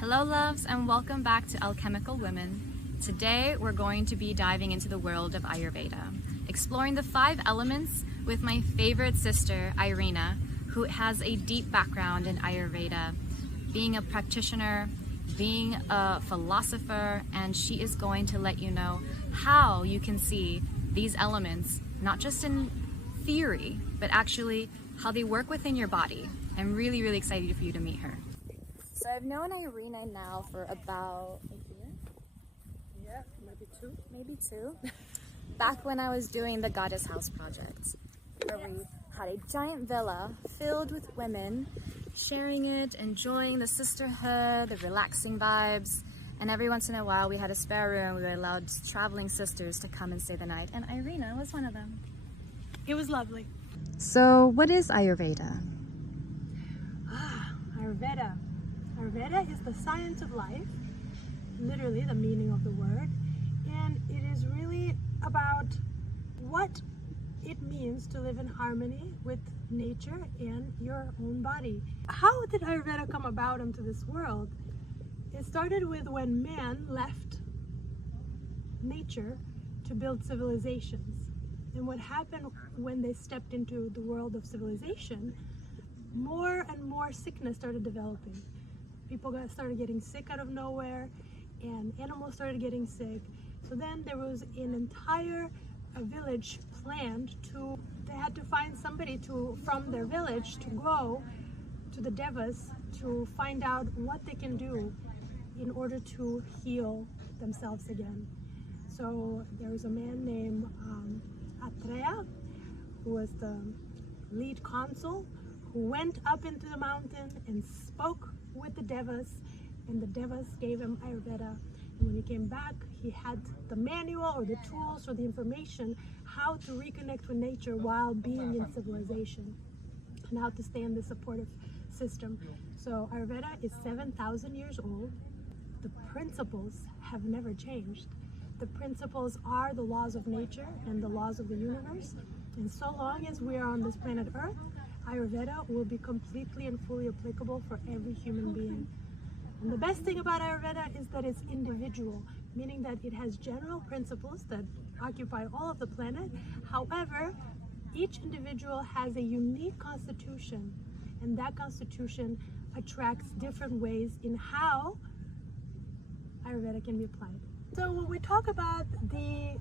Hello loves, and welcome back to Alchemical Women. Today we're going to be diving into the world of Ayurveda, exploring the 5 elements with my favorite sister, Irina, who has a deep background in Ayurveda, being a practitioner, being a philosopher, and she is going to let you know how you can see these elements, not just in theory, but actually how they work within your body. I'm really excited for you to meet her. So I've known Irina now for about a year? Yeah, maybe two. Back when I was doing the Goddess House project, where we had a giant villa filled with women, sharing it, enjoying the sisterhood, the relaxing vibes, and every once in a while we had a spare room. We allowed traveling sisters to come and stay the night, and Irina was one of them. It was lovely. So what is Ayurveda? Ayurveda. Ayurveda is the science of life, literally the meaning of the word, and it is really about what it means to live in harmony with nature and your own body. How did Ayurveda come about into this world? It started with when man left nature to build civilizations. And what happened when they stepped into the world of civilization, more and more sickness started developing. People started getting sick out of nowhere, and animals started getting sick. So then there was an entire village planned to, they had to find somebody from their village to go to the devas to find out what they can do in order to heal themselves again. So there was a man named Atreya, who was the lead consul, who went up into the mountain and spoke with the devas, and the devas gave him Ayurveda. And when he came back, he had the manual or the tools or the information how to reconnect with nature while being in civilization, and how to stay in the supportive system. So Ayurveda is 7,000 years old. The principles have never changed. The principles are the laws of nature and the laws of the universe. And so long as we are on this planet Earth, Ayurveda will be completely and fully applicable for every human being. And the best thing about Ayurveda is that it's individual, meaning that it has general principles that occupy all of the planet. However, each individual has a unique constitution, and that constitution attracts different ways in how Ayurveda can be applied. So when we talk about the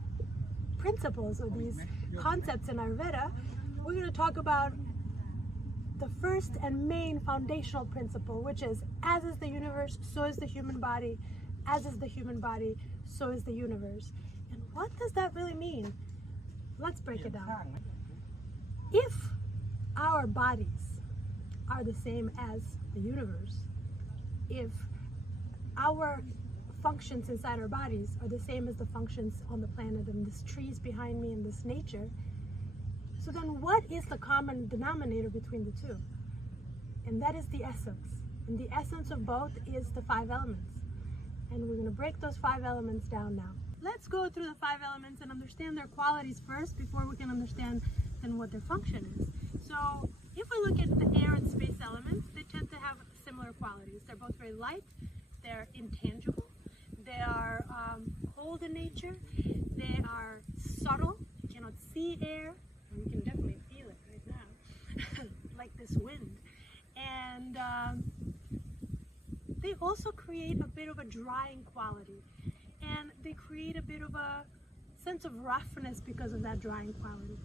principles or these concepts in Ayurveda, we're going to talk about the first and main foundational principle, which is, as is the universe, so is the human body. As is the human body, so is the universe. And what does that really mean? Let's break it down. If our bodies are the same as the universe, if our functions inside our bodies are the same as the functions on the planet and this trees behind me and this nature, so then what is the common denominator between the two? And that is the essence. And the essence of both is the 5 elements. And we're going to break those 5 elements down now. Let's go through the 5 elements and understand their qualities first before we can understand then what their function is. So if we look at the air and space elements, they tend to have similar qualities. They're both very light, they're intangible, they are cold in nature, they are subtle, you cannot see air, and you can definitely feel it right now, like this wind. And they also create a bit of a drying quality, and they create a bit of a sense of roughness because of that drying quality.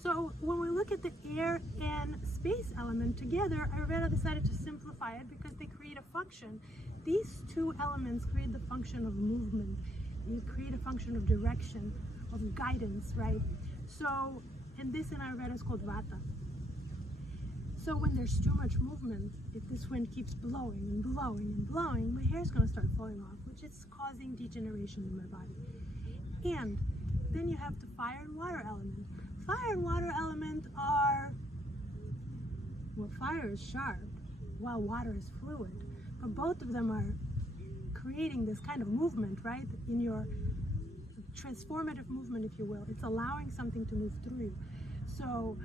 So when we look at the air and space element together, Ayurveda decided to simplify it because they create a function. These 2 elements create the function of movement. They create a function of direction, of guidance, right? So, and this in Ayurveda is called Vata. So when there's too much movement, if this wind keeps blowing and blowing and blowing, my hair is going to start falling off, which is causing degeneration in my body. And then you have the fire and water element. Fire and water element are, well, fire is sharp, while water is fluid. But both of them are creating this kind of movement, right? In your transformative movement, if you will. It's allowing something to move through you. So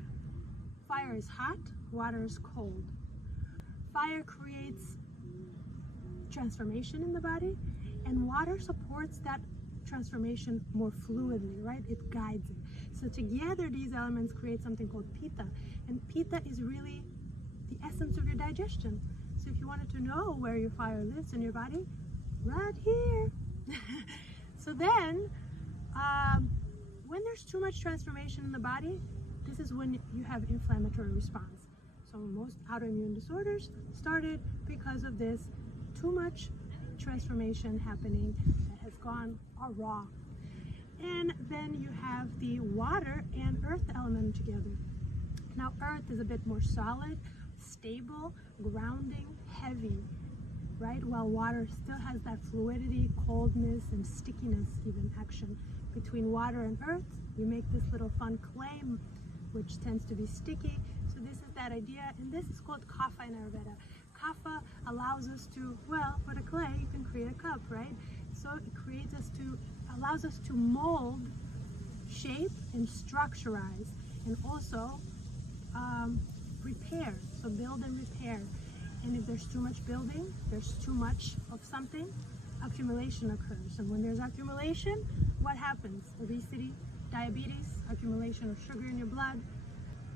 fire is hot, water is cold. Fire creates transformation in the body, and water supports that transformation more fluidly, right? It guides it. So together these elements create something called pitta, and pitta is really the essence of your digestion. So if you wanted to know where your fire lives in your body, right here. So then when there's too much transformation in the body, this is when you have inflammatory response. So most autoimmune disorders started because of this too much transformation happening that has gone awry. And then you have the water and earth element together. Now earth is a bit more solid, stable, grounding, heavy, right? While water still has that fluidity, coldness, and stickiness even action. Between water and earth, you make this little fun clay, which tends to be sticky. So this is that idea, and this is called kapha in Ayurveda. Kapha allows us to, well, with a clay, you can create a cup, right? So it allows us to mold, shape, and structurize, and also repair, so build and repair. And if there's too much building, there's too much of something, accumulation occurs. And when there's accumulation, what happens? Obesity, diabetes, accumulation of sugar in your blood.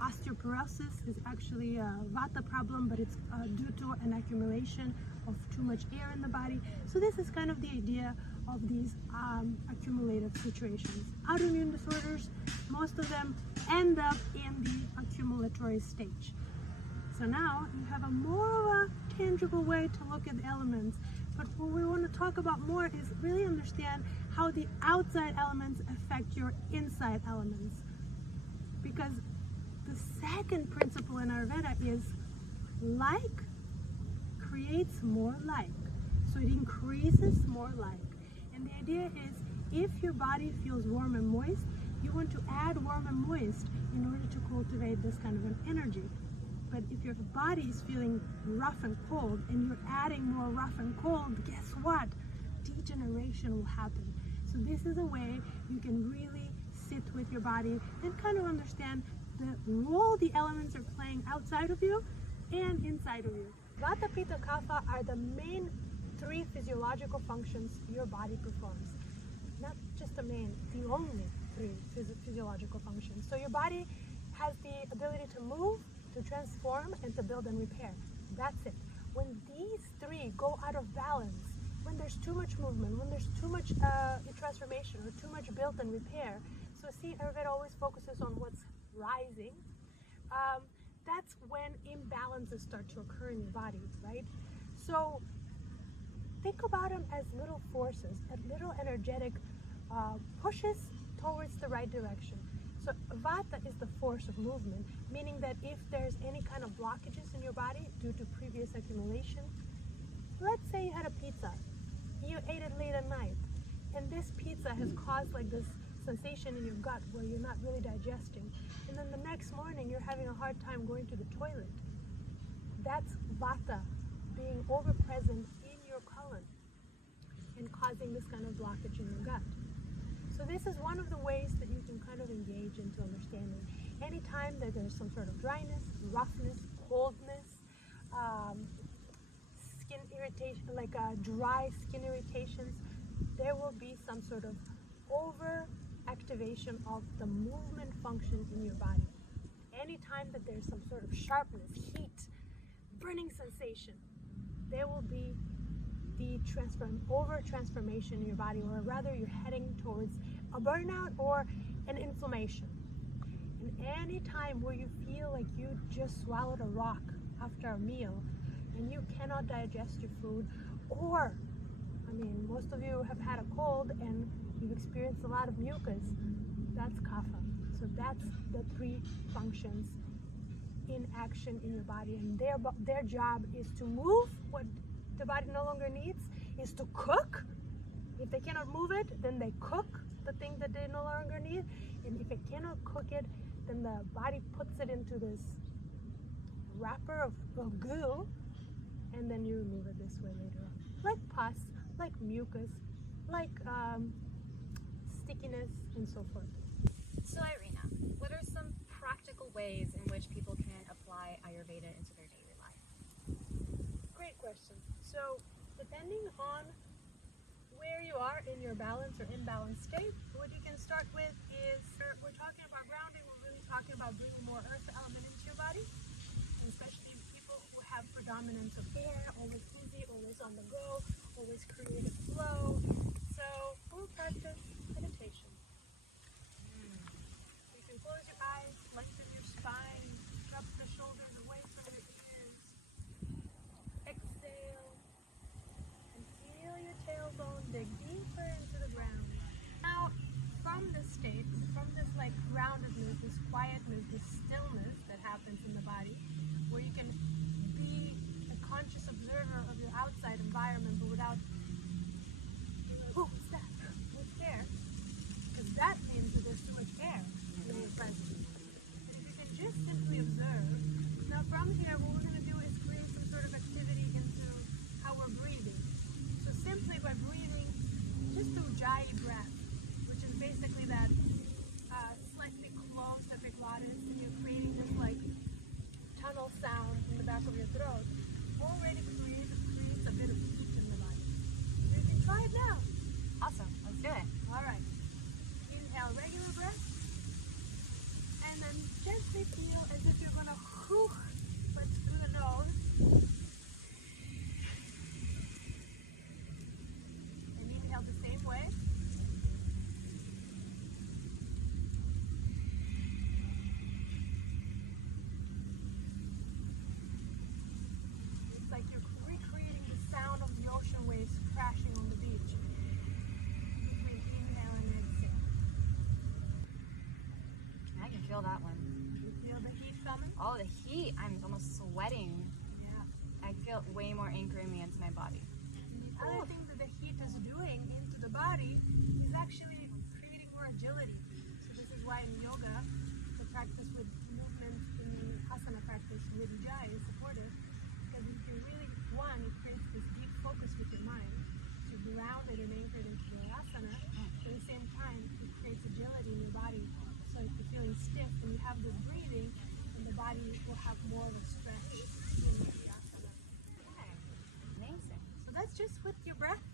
Osteoporosis is actually a vata problem, but it's due to an accumulation of too much air in the body. So this is kind of the idea of these accumulative situations. Autoimmune disorders, most of them end up in the accumulatory stage. So now you have a more of a tangible way to look at the elements. But what we want to talk about more is really understand how the outside elements affect your inside elements. Because the second principle in Ayurveda is like creates more like. So it increases more like. And the idea is if your body feels warm and moist, you want to add warm and moist in order to cultivate this kind of an energy. But if your body is feeling rough and cold and you're adding more rough and cold, guess what? Degeneration will happen. So this is a way you can really sit with your body and kind of understand the role the elements are playing outside of you and inside of you. Vata, Pitta, Kapha are the main three physiological functions your body performs. Not just the main, the only three physiological functions. So your body has the ability to move, to transform, and to build and repair. That's it. When these three go out of balance, when there's too much movement, when there's too much transformation or too much build and repair, so see, Ayurveda always focuses on what's rising. That's when imbalances start to occur in your body, right? So think about them as little forces, as little energetic pushes towards the right direction. So Vata is the force of movement, meaning that if there's any kind of blockages in your body due to previous accumulation, let's say you had a pizza, you ate it late at night, and this pizza has caused like this sensation in your gut where you're not really digesting, and then the next morning you're having a hard time going to the toilet. That's Vata being overpresent in your colon and causing this kind of blockage in your gut. So this is one of the ways that you can kind of engage into understanding. Anytime that there's some sort of dryness, roughness, coldness, skin irritation, like dry skin irritations, there will be some sort of over-activation of the movement functions in your body. Anytime that there's some sort of sharpness, heat, burning sensation, there will be the over-transformation in your body, or rather you're heading towards a burnout or an inflammation. And any time where you feel like you just swallowed a rock after a meal and you cannot digest your food, or, I mean, most of you have had a cold and you've experienced a lot of mucus, that's kapha. So that's the three functions in action in your body, and their job is to move what the body no longer needs, is to cook. If they cannot move it, then they cook the thing that they no longer need. And if it cannot cook it, then the body puts it into this wrapper of goo, and then you remove it this way later on. Like pus, like mucus, like stickiness, and so forth. So Irina, what are some practical ways in which people can apply Ayurveda into their daily life? Great question. So the depending on where you are in your balance or imbalance state, what you can start with is, we're talking about grounding, we're really talking about bringing more earth element into your body, and especially people who have predominance of air, always busy, always on the go, always creative flow. So we'll practice meditation. You can close your eyes, lengthen your spine, drop the shoulders away from your ears. Exhale. And feel your tailbone dig deeper into the ground. Now, from this state, from this like groundedness, this quietness, this stillness that happens in the body, where you can be a conscious observer of your outside environment, but without, oh, what's that? What's there? Because that means that there's too much air in your presence. And if you can just simply observe, now from here, what we're going to do is create some sort of activity into how we're breathing. So simply by breathing, just through Ujjayi breath, which is basically that slightly closed epiglottis, and you're creating this like tunnel sound in the back of your throat, already creates a bit of heat in the body. So you can try it now. Awesome, let's do it. All right. Inhale, regular breath, and then gently feel as if you're gonna whew, breathe through the nose. And inhale the same way. It's like you're recreating the sound of the ocean waves crashing on the beach. Inhale and exhale. I can feel that one. You feel the heat coming? Oh, the heat. I'm almost sweating. Yeah. I feel it way more anchoring me into my body. The other thing that the heat is doing into the body is actually creating more agility. So this is why in yoga, the practice with movement in the asana practice with Ujjayi is supportive, because if you really, one, it creates this deep focus with your mind. So you're grounded and anchored into the asana. At the same time, it creates agility in your body. So if you're feeling stiff and you have this breathing, then the body will have more of a stretch in the asana. Okay, amazing. So that's just with your breath.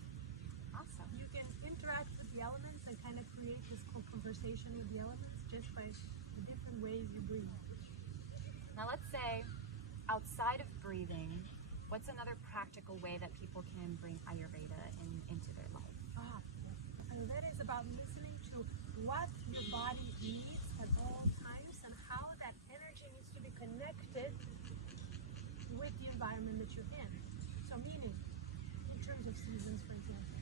Awesome. You can interact with the elements and kind of create this conversation with the elements just by the different ways you breathe. Now let's say, outside of breathing, what's another practical way that people can bring Ayurveda into their life? Ayurveda is about listening to what your body needs at all times and how that energy needs to be connected with the environment that you're in. So meaning, in terms of seasons, for example,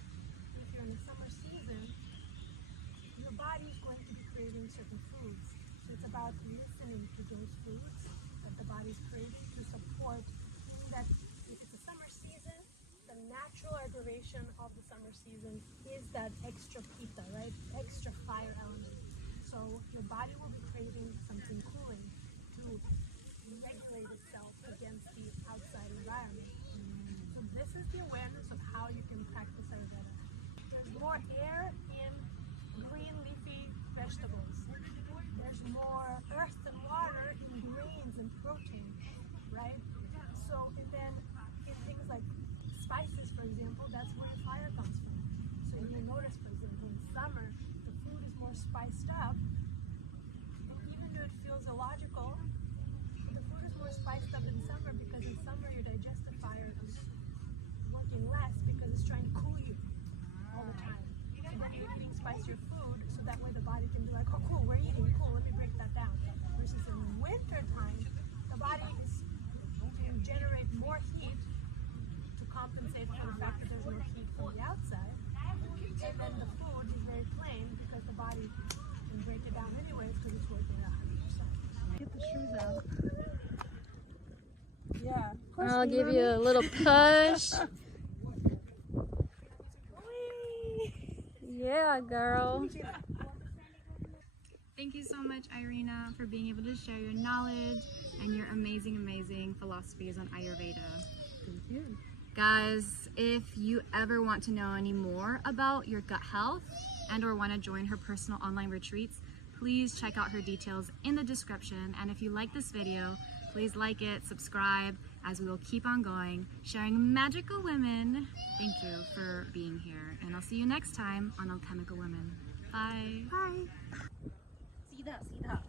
if you're in the summer season, your body is going to be craving certain foods. So it's about listening to those foods that the body is craving to support, meaning that if it's a summer season, the natural aggravation of the summer season is that extra pitta, right? Extra fire element. So your body will be craving something cooling to regulate itself against the outside environment. So this is the awareness of how you can practice Ayurveda. There's more air in green leafy vegetables. There's more earth and water in grains and protein, right? So and then in things like spices, for example, that's where fire comes from. So you'll notice, for example, in summer, the food is more spiced up. And even though it feels illogical, the food is more spiced up in summer because in summer your digestive fire is working less because it's trying to cool you all the time. So then you're eating spicier food so that way the body can be like, oh cool, we're eating, cool, let me break that down. Versus in winter time, the body can generate more heat to compensate for the fact that there's no heat from the outside. And then the food is very plain because the body can break it down anyways because it's working at 100%. Get the shoes out. Yeah. I'll give you a little push. Yeah, girl. Thank you so much, Irina, for being able to share your knowledge and your amazing, amazing philosophies on Ayurveda. Thank you. Guys, if you ever want to know any more about your gut health and or want to join her personal online retreats, please check out her details in the description. And if you like this video, Please like it, subscribe, as we will keep on going, sharing magical women. Thank you for being here, and I'll see you next time on Alchemical Women. Bye. Bye. See that.